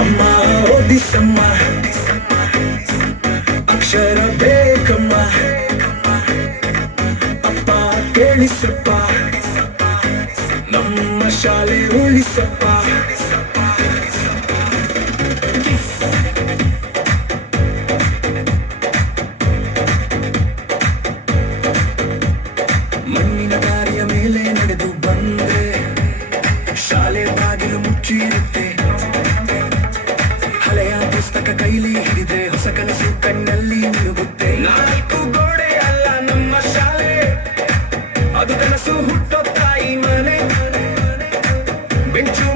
ಅಮ್ಮ ಓದಿಸಮ್ಮ, ಅಕ್ಷರ ಬೇಕಮ್ಮ, ಅಪ್ಪ ಕೇಳಿಸಪ್ಪ, ನಮ್ಮ ಶಾಲೆ ಉಳಿಸಪ್ಪ. ಮಣ್ಣಿನ ದಾರಿಯ ಮೇಲೆ ನಡೆದು ಬಂದೆ, ಶಾಲೆ ಬಾಗಿಲು ಮುಚ್ಚಿರುತ್ತೆ. ಹಳೆಯ ಪುಸ್ತಕ ಕೈಲಿ ಹಿಡಿದ್ರೆ ಹೊಸ ಕನಸು ಕಣ್ಣಲ್ಲಿ ಮಿನುಗುತ್ತೆ. ನಾಲ್ಕು ಗೋಡೆ ಅಲ್ಲ ನಮ್ಮ ಶಾಲೆ, ಅದು ಕನಸು ಹುಟ್ಟೋ ತಾಯಿ ಮನೆ. ಬೆಂಚು